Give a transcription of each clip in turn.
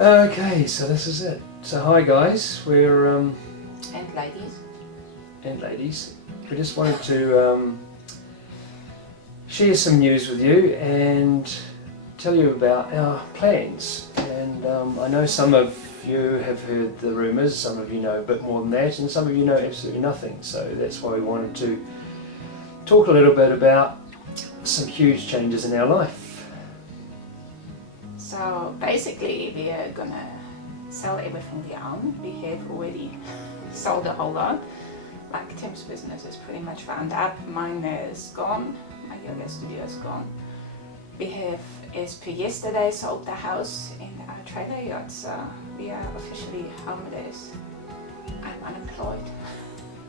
Okay, so this is it. So hi guys, we're And ladies. and ladies. We just wanted to share some news with you and tell you about our plans. And I know some of you have heard the rumours, some of you know a bit more than that, and some of you know absolutely nothing. So that's why we wanted to talk a little bit about some huge changes in our life. So basically we are gonna sell everything we own. We have already sold a whole lot. Like Tim's business is pretty much wound up. Mine is gone. My yoga studio is gone. We have, as per yesterday, sold the house and our trailer yacht. So we are officially homeless. I'm unemployed.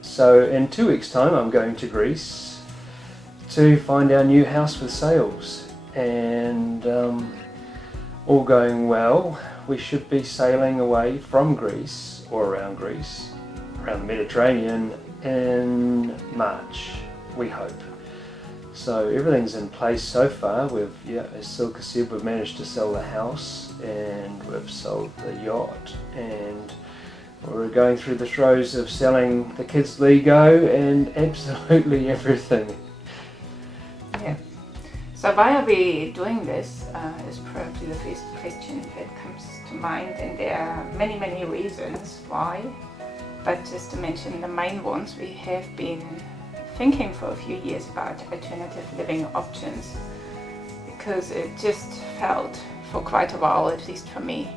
So in 2 weeks' time I'm going to Greece to find our new house with sales, and all going well, we should be sailing away from Greece, or around Greece, around the Mediterranean in March, we hope. So everything's in place so far. We've, as Silka said, we've managed to sell the house and we've sold the yacht, and we're going through the throes of selling the kids' Lego and absolutely everything. Yeah. So why are we doing this is probably the first question that comes to mind, and there are many, many reasons why. But just to mention the main ones, we have been thinking for a few years about alternative living options, because it just felt for quite a while, at least for me,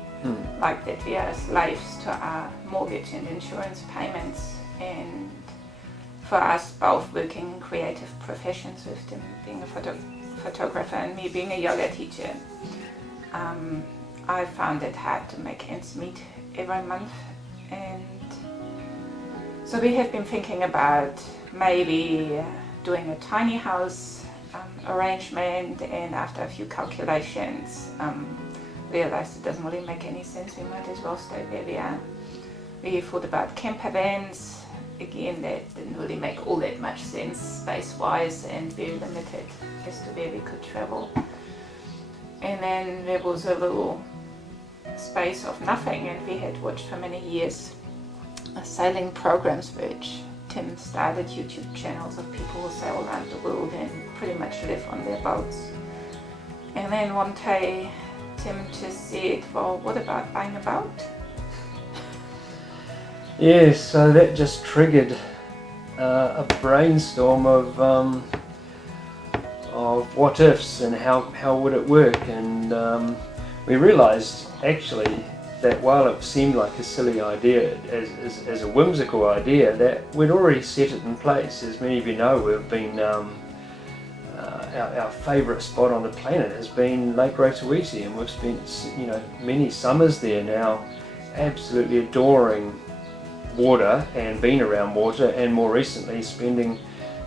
like that we are slaves to our mortgage and insurance payments. And for us both working in creative professions, with them being a photographer and me being a yoga teacher, I found it hard to make ends meet every month. And so we have been thinking about maybe doing a tiny house arrangement, and after a few calculations realized it doesn't really make any sense. We might as well stay where we are. We thought about camper vans. Again, that didn't really make all that much sense space-wise and very limited as to where we could travel. And then there was a little space of nothing, and we had watched for many years sailing programs which Tim started YouTube channels of people who sail around the world and pretty much live on their boats. And then one day Tim just said, well, what about buying a boat? Yes, so that just triggered a brainstorm of what ifs and how would it work, and we realised actually that while it seemed like a silly idea, as a whimsical idea, that we'd already set it in place. As many of you know, we've been our favourite spot on the planet has been Lake Rotoiti, and we've spent many summers there now, absolutely adoring water and been around water, and more recently spending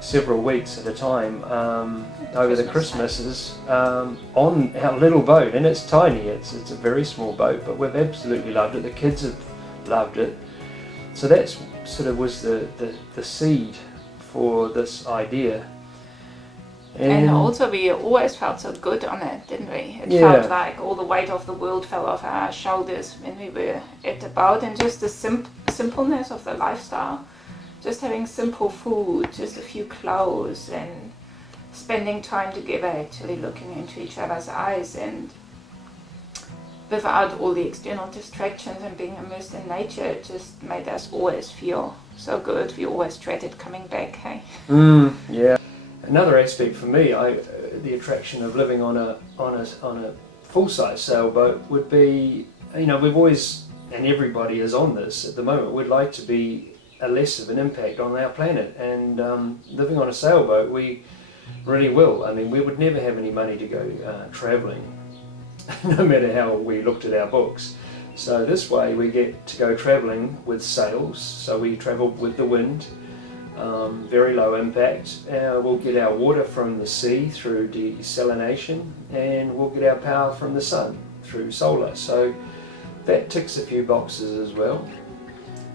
several weeks at a time over the Christmases on our little boat. And it's tiny, it's a very small boat, but we've absolutely loved it. The kids have loved it. So that's sort of was the seed for this idea. And also we always felt so good on it, didn't we? It felt like all the weight of the world fell off our shoulders when we were at the boat, and just the simpleness of the lifestyle. Just having simple food, just a few clothes, and spending time together, actually looking into each other's eyes, and without all the external distractions and being immersed in nature, it just made us always feel so good. We always dreaded coming back, hey? Yeah. Another aspect for me, the attraction of living on a full-size sailboat would be, we've always, and everybody is on this at the moment, would like to be a less of an impact on our planet, and living on a sailboat we really will. I mean, we would never have any money to go travelling, no matter how we looked at our books. So this way we get to go travelling with sails, so we travel with the wind, very low impact. We'll get our water from the sea through desalination, and we'll get our power from the sun through solar. So that ticks a few boxes as well.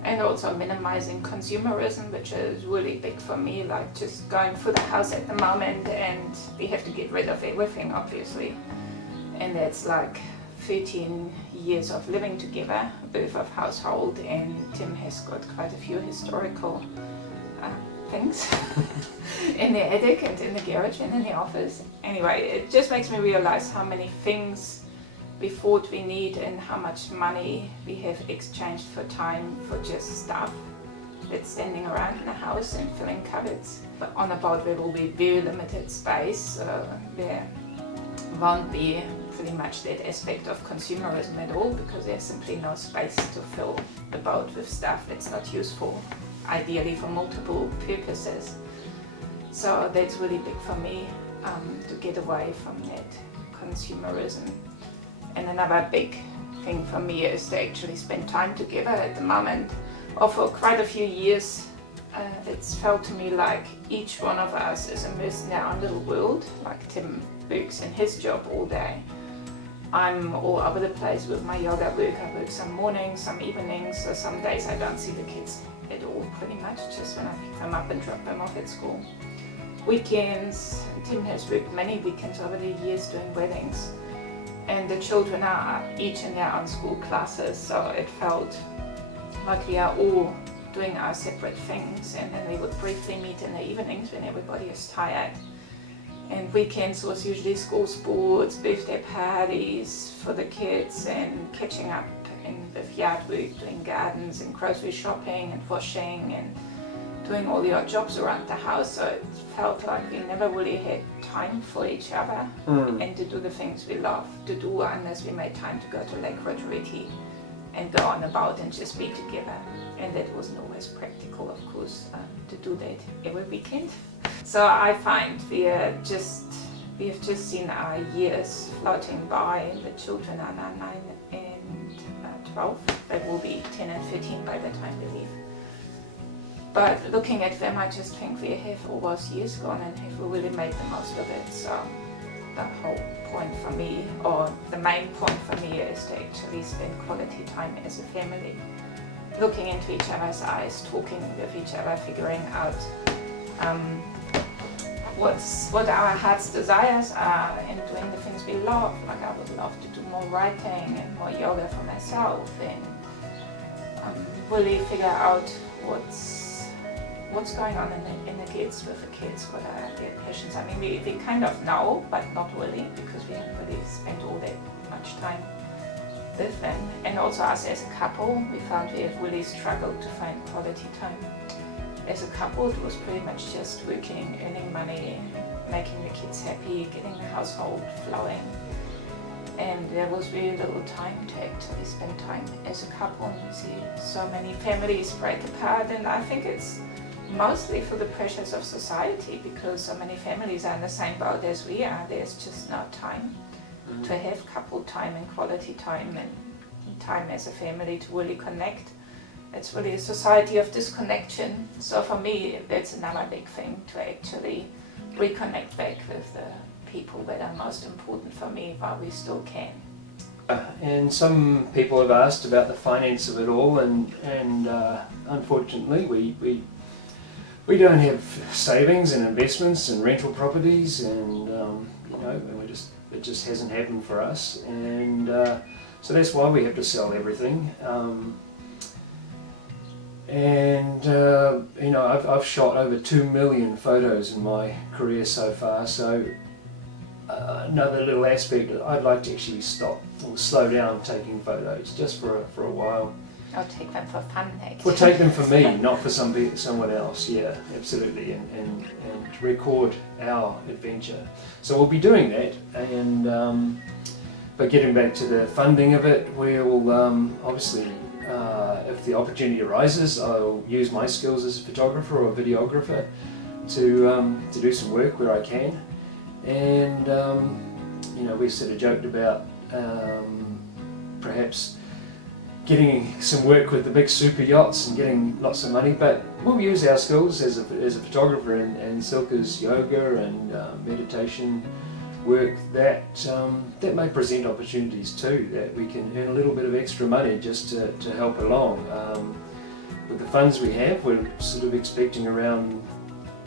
And also minimizing consumerism, which is really big for me, like just going through the house at the moment and we have to get rid of everything, obviously. and that's like 13 years of living together, birth of household, and Tim has got quite a few historical things in the attic and in the garage and in the office. Anyway, it just makes me realize how many things we thought we need and how much money we have exchanged for time for just stuff that's standing around in the house and filling cupboards. But on a boat there will be very limited space, so there won't be pretty much that aspect of consumerism at all, because there's simply no space to fill the boat with stuff that's not useful, ideally for multiple purposes. So that's really big for me, to get away from that consumerism. And another big thing for me is to actually spend time together. At the moment, or for quite a few years, it's felt to me like each one of us is immersed in our own little world. Like Tim works in his job all day. I'm all over the place with my yoga work. I work some mornings, some evenings, so some days I don't see the kids at all, pretty much, just when I pick them up and drop them off at school. Weekends, Tim has worked many weekends over the years doing weddings, and the children are each in their own school classes, so it felt like we are all doing our separate things, and then we would briefly meet in the evenings when everybody is tired. And weekends was usually school sports, birthday parties for the kids, and catching up with yard work, doing gardens and grocery shopping and washing and doing all the odd jobs around the house. So it felt like we never really had time for each other and to do the things we love to do, unless we made time to go to Lake Rotoriti and go on about and just be together. And that wasn't always practical, of course, to do that every weekend. So I find we have just seen our years floating by. The children are now 9 and 12. They will be 10 and 13 by the time we leave. But looking at them, I just think we have all those years gone and have really made the most of it. So the whole point for me, or the main point for me, is to actually spend quality time as a family. Looking into each other's eyes, talking with each other, figuring out what our heart's desires are, and doing the things we love. Like I would love to do more writing and more yoga for myself, and really figure out what's going on in the kids, with the kids, what are their passions. I mean, we kind of know, but not really, because we haven't really spent all that much time with them. And also us as a couple, we found we have really struggled to find quality time. As a couple, it was pretty much just working, earning money, making the kids happy, getting the household flowing. And there was really little time to actually spend time as a couple. And you see so many families break apart, and I think it's mostly for the pressures of society, because so many families are in the same boat as we are. There's just no time to have couple time and quality time and time as a family to really connect. It's really a society of disconnection. So for me, that's another big thing, to actually reconnect back with the people that are most important for me while we still can. And some people have asked about the finance of it all, and unfortunately we don't have savings and investments and rental properties, and it just hasn't happened for us, and so that's why we have to sell everything. I've shot over 2 million photos in my career so far, so another little aspect, I'd like to actually stop or slow down taking photos just for a while. I'll take them for fun, actually. Well, take them for me, not for someone else, yeah, absolutely, and record our adventure. So we'll be doing that, and but getting back to the funding of it, we'll obviously, if the opportunity arises, I'll use my skills as a photographer or a videographer to do some work where I can. And we sort of joked about perhaps getting some work with the big super yachts and getting lots of money, but we'll use our skills as a photographer and Silke's yoga and meditation work that may present opportunities too, that we can earn a little bit of extra money just to help along. With the funds we have, we're sort of expecting around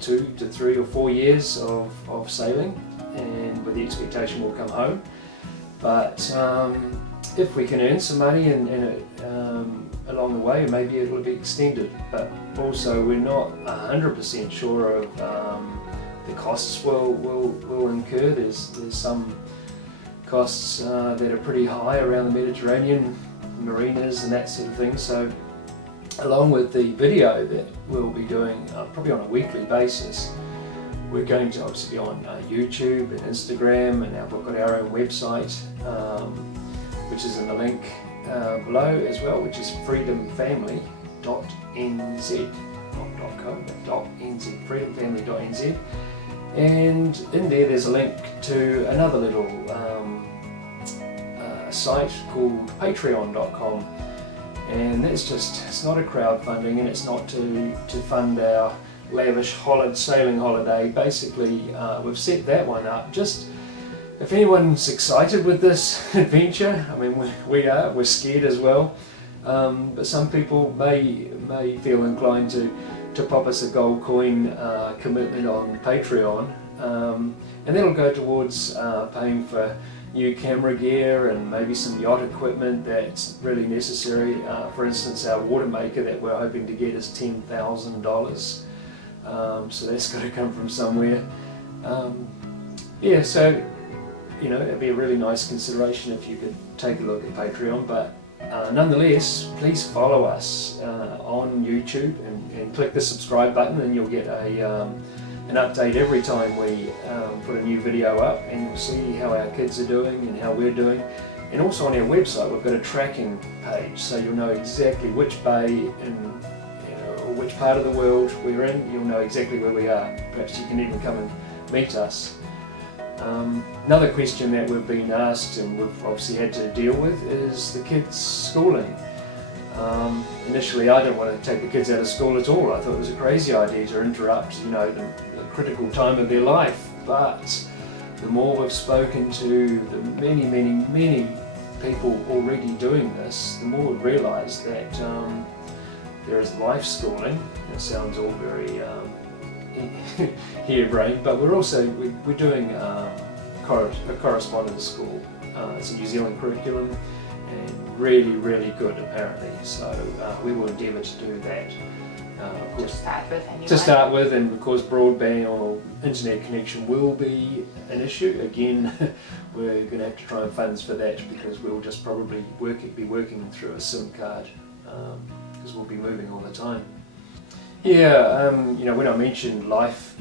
2 to 3 or 4 years of sailing, and with the expectation we'll come home. But if we can earn some money and along the way, maybe it will be extended. But also, we're not 100% sure of the costs we'll incur. There's some costs that are pretty high around the Mediterranean, marinas and that sort of thing. So along with the video that we'll be doing probably on a weekly basis, we're going to obviously be on YouTube and Instagram, and now we've got our own website, which is in the link below as well, which is freedomfamily.nz, not .co, .nz, freedomfamily.nz. And in there's a link to another little site called patreon.com, and it's not a crowdfunding, and it's not to fund our lavish sailing holiday. Basically, we've set that one up just if anyone's excited with this adventure. I mean, we're scared as well, but some people may feel inclined to pop us a gold coin commitment on Patreon, and that'll go towards paying for new camera gear and maybe some yacht equipment that's really necessary. For instance, our water maker that we're hoping to get is $10,000, so that's got to come from somewhere. So it'd be a really nice consideration if you could take a look at Patreon. But nonetheless, please follow us on YouTube and click the subscribe button, and you'll get an update every time we put a new video up, and you'll see how our kids are doing and how we're doing. And also on our website we've got a tracking page, so you'll know exactly which bay and which part of the world we're in. You'll know exactly where we are. Perhaps you can even come and meet us. Another question that we've been asked and we've obviously had to deal with is the kids' schooling. Initially I didn't want to take the kids out of school at all. I thought it was a crazy idea to interrupt the critical time of their life. But the more we've spoken to the many people already doing this, the more we've realised that there is life schooling. It sounds all very harebrained, but we're doing a correspondence school. It's a New Zealand curriculum, and really good apparently. So we will endeavour to do that. Of course, to start with, and of course broadband or internet connection will be an issue. Again, we're going to have to try and funds for that, because we'll just probably be working through a SIM card, because we'll be moving all the time. Yeah, when I mentioned life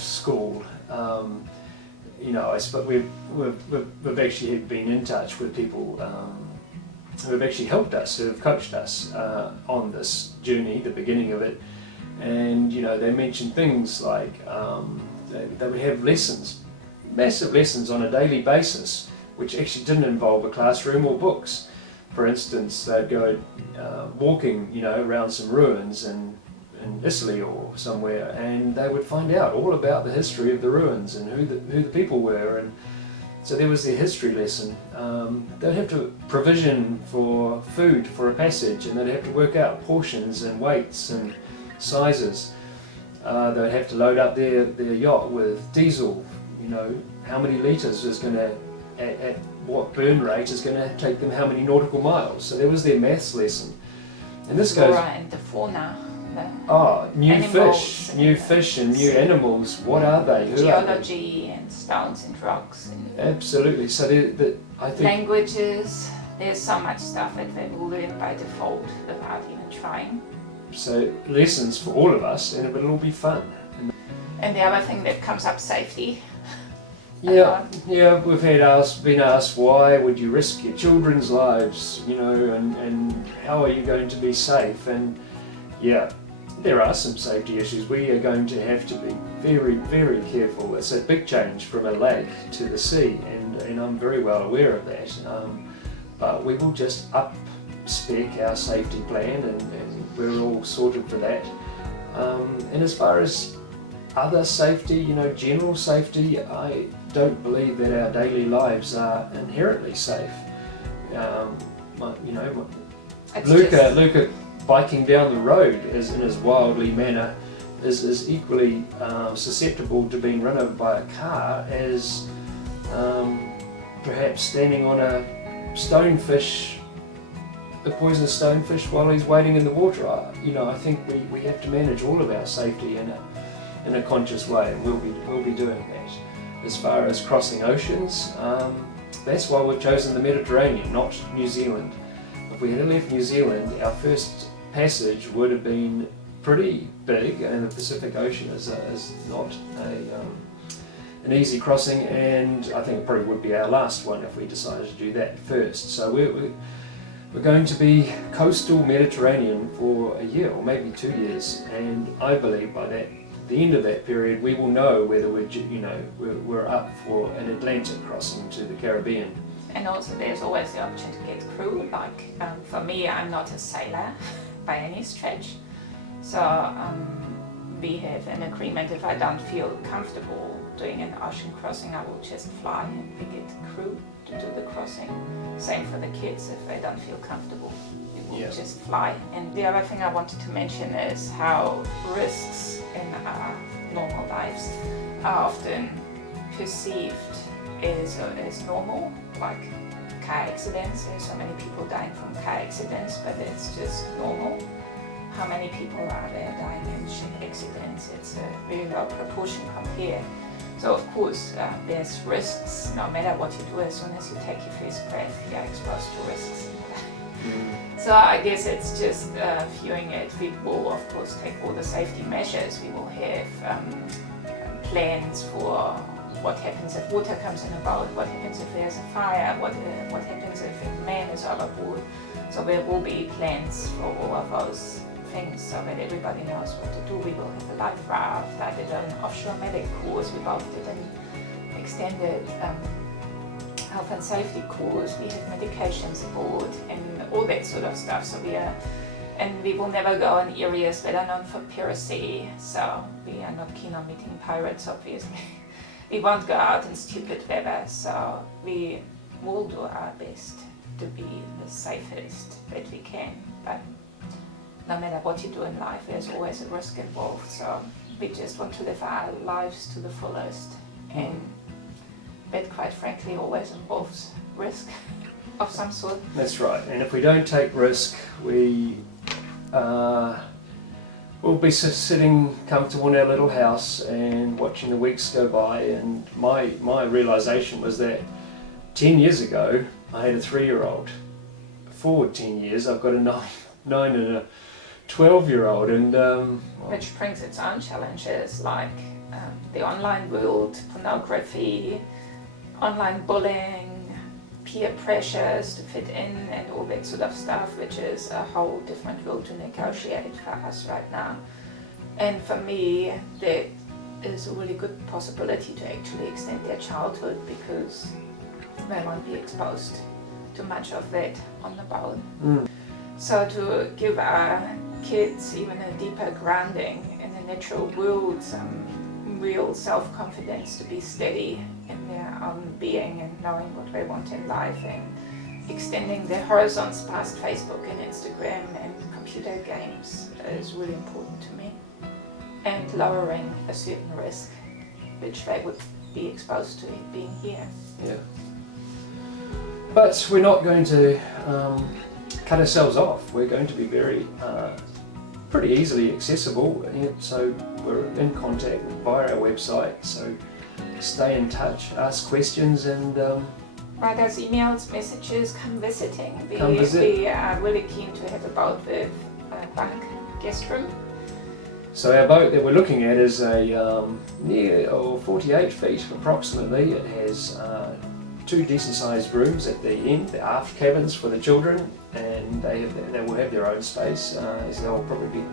school, I suppose we've actually been in touch with people who have actually helped us, who have coached us on this journey, the beginning of it. And they mentioned things like they would have lessons, massive lessons on a daily basis, which actually didn't involve a classroom or books. For instance, they'd go walking, around some ruins in Italy or somewhere, and they would find out all about the history of the ruins and who the people were. And so there was their history lesson. They'd have to provision for food for a passage, and they'd have to work out portions and weights and sizes. They'd have to load up their yacht with diesel. How many litres is going to, at what burn rate is going to take them how many nautical miles. So there was their maths lesson. And this goes... Flora and the fauna. New fish and new animals. What are they? Who Geology and stones and rocks. And absolutely. So I think languages. There's so much stuff that they will learn by default without even trying. So lessons for all of us, and it'll all be fun. And the other thing that comes up, safety. Yeah, we've been asked, why would you risk your children's lives, and how are you going to be safe? And yeah, there are some safety issues. We are going to have to be very careful. It's a big change from a lake to the sea, and I'm very well aware of that. But we will just up-spec our safety plan, and we're all sorted for that. And as far as other safety, general safety, I don't believe that our daily lives are inherently safe. Luca biking down the road in his wildly manner is equally susceptible to being run over by a car as perhaps standing on a stonefish, a poisonous stonefish, while he's wading in the water. I think we have to manage all of our safety in a conscious way, and we'll be doing that. As far as crossing oceans, that's why we've chosen the Mediterranean, not New Zealand. If we had left New Zealand, our first passage would have been pretty big, and the Pacific Ocean is not an easy crossing, and I think it probably would be our last one if we decided to do that first. So we're going to be coastal Mediterranean for a year or maybe 2 years, and I believe by the end of that period we will know whether we're up for an Atlantic crossing to the Caribbean. And also there's always the option to get crew. Like for me, I'm not a sailor by any stretch, so we have an agreement. If I don't feel comfortable doing an ocean crossing, I will just fly, and we get crew to do the crossing. Same for the kids. If they don't feel comfortable, we will just fly. And the other thing I wanted to mention is how risks in our normal lives are often perceived as normal, like car accidents. There's so many people dying from car accidents, but it's just normal. How many people are there dying in ship accidents? It's a very low proportion compared. So of course there's risks no matter what you do. As soon as you take your first breath, you're exposed to risks. So I guess it's just viewing it. We will of course take all the safety measures. We will have plans for what happens if water comes in a boat, what happens if there's a fire, what happens if a man is overboard. So there will be plans for all of those things so that everybody knows what to do. We will have a life raft. I did an offshore medic course. We both did an extended health and safety course. We have medications aboard and all that sort of stuff. So we will never go in areas that are known for piracy. So we are not keen on meeting pirates, obviously. We won't go out in stupid weather. So we will do our best to be the safest that we can. But no matter what you do in life, there's always a risk involved. So we just want to live our lives to the fullest, and that quite frankly always involves risk of some sort. That's right, and if we don't take risk, we'll be sitting comfortable in our little house and watching the weeks go by. And my realisation was that 10 years ago I had a 3-year-old. Forward 10 years I've got a 9 and a 12-year-old, and which brings its own challenges, like the online world, pornography, online bullying, peer pressures to fit in, and all that sort of stuff, which is a whole different world to negotiate for us right now. And for me, that is a really good possibility to actually extend their childhood, because they won't be exposed to much of that on the boat. So to give our kids even a deeper grounding in the natural world, some real self-confidence to be steady in their own being and knowing what they want in life, and extending their horizons past Facebook and Instagram and computer games is really important to me, and lowering a certain risk which they would be exposed to being here. Yeah. But we're not going to cut ourselves off. We're going to be pretty easily accessible, so we're in contact via our website, so stay in touch, ask questions, and write us emails, messages, come visiting. We are really keen to have a boat with a bunk guest room. So our boat that we're looking at is a 48 feet approximately. It has 2 decent sized rooms at the end, the aft cabins for the children, and they will have their own space, as they'll probably be.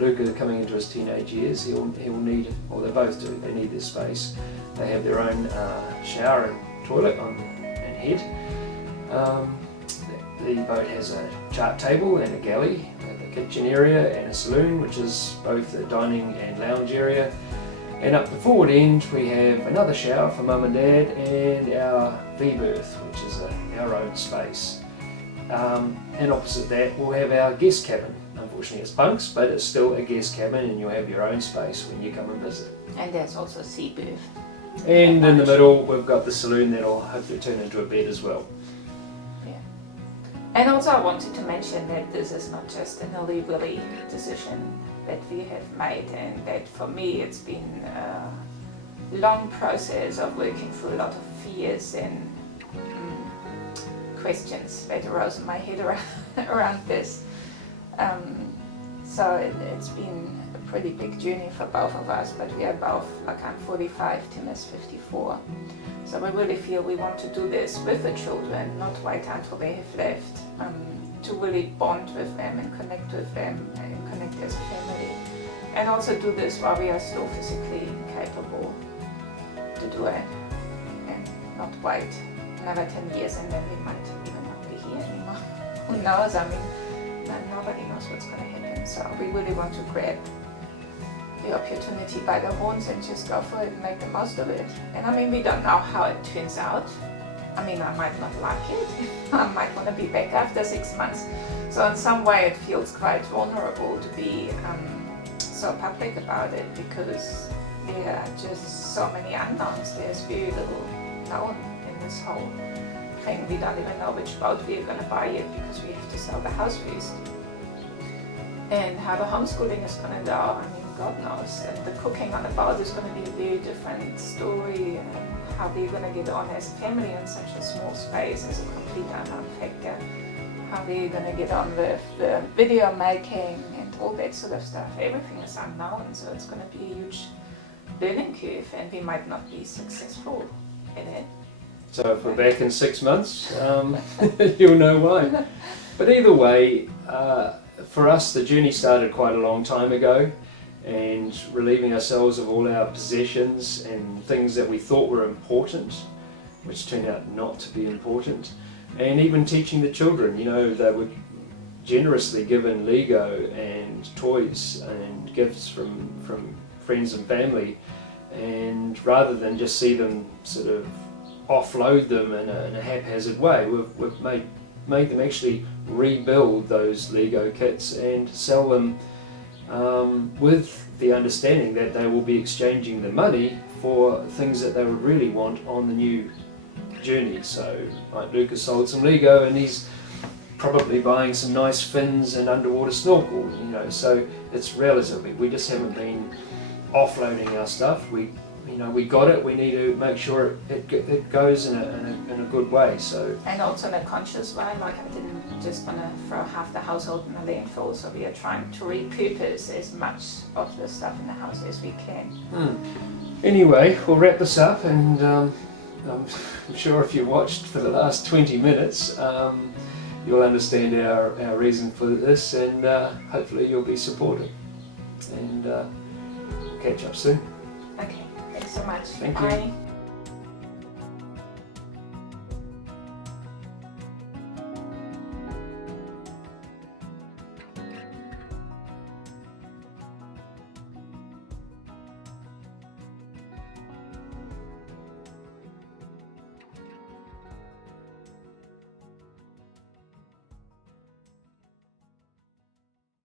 Luca, coming into his teenage years, he'll need, or they both do, they need this space. They have their own shower and toilet and head. The boat has a chart table and a galley, the kitchen area, and a saloon, which is both a dining and lounge area. And up the forward end we have another shower for Mum and Dad, and our V-berth, which is our own space. And opposite that we'll have our guest cabin. Unfortunately it's bunks, but it's still a guest cabin, and you'll have your own space when you come and visit. And there's also sea berth. And in the middle we've got the saloon that'll hopefully turn into a bed as well. And also I wanted to mention that this is not just an illegally decision that we have made, and that for me it's been a long process of working through a lot of fears and questions that arose in my head around this. So it's been a pretty big journey for both of us, but we are both, like I'm 45, Tim is 54. So we really feel we want to do this with the children, not wait until they have left, to really bond with them and connect with them and connect as a family. And also do this while we are still physically capable to do it, and not wait another 10 years and then we might even not be here anymore. Who knows? I mean, nobody knows what's going to happen. So we really want to grab the opportunity by the horns and just go for it and make the most of it. And I mean, we don't know how it turns out. I mean, I might not like it. I might want to be back after 6 months. So in some way it feels quite vulnerable to be so public about it, because there are just so many unknowns. There's very little known in this whole thing. We don't even know which boat we're going to buy yet, because we have to sell the house first. And how the homeschooling is going to go, I mean, God knows. And the cooking on the boat is going to be a very different story. And how we're going to get on as a family in such a small space is a complete unknown factor. How we're going to get on with the video making and all that sort of stuff. Everything is unknown, so it's going to be a huge learning curve, and we might not be successful in it. So if we're back in 6 months, you'll know why. But either way, for us the journey started quite a long time ago, and relieving ourselves of all our possessions and things that we thought were important, which turned out not to be important, and even teaching the children. You know, they were generously given Lego and toys and gifts from friends and family, and rather than just see them sort of offload them in a haphazard way, we've made them actually rebuild those Lego kits and sell them with the understanding that they will be exchanging the money for things that they would really want on the new journey. So like Lucas sold some Lego and he's probably buying some nice fins and underwater snorkel, you know, so it's relatively, we just haven't been offloading our stuff. We got it, we need to make sure it goes in a good way. So, and also in a conscious way, like I didn't just want to throw half the household in a landfill, so we are trying to repurpose as much of the stuff in the house as we can. Anyway, we'll wrap this up, and I'm sure if you watched for the last 20 minutes, you'll understand our reason for this, and hopefully you'll be supportive. And we'll catch up soon. Okay, thanks so much. Thank you. Bye.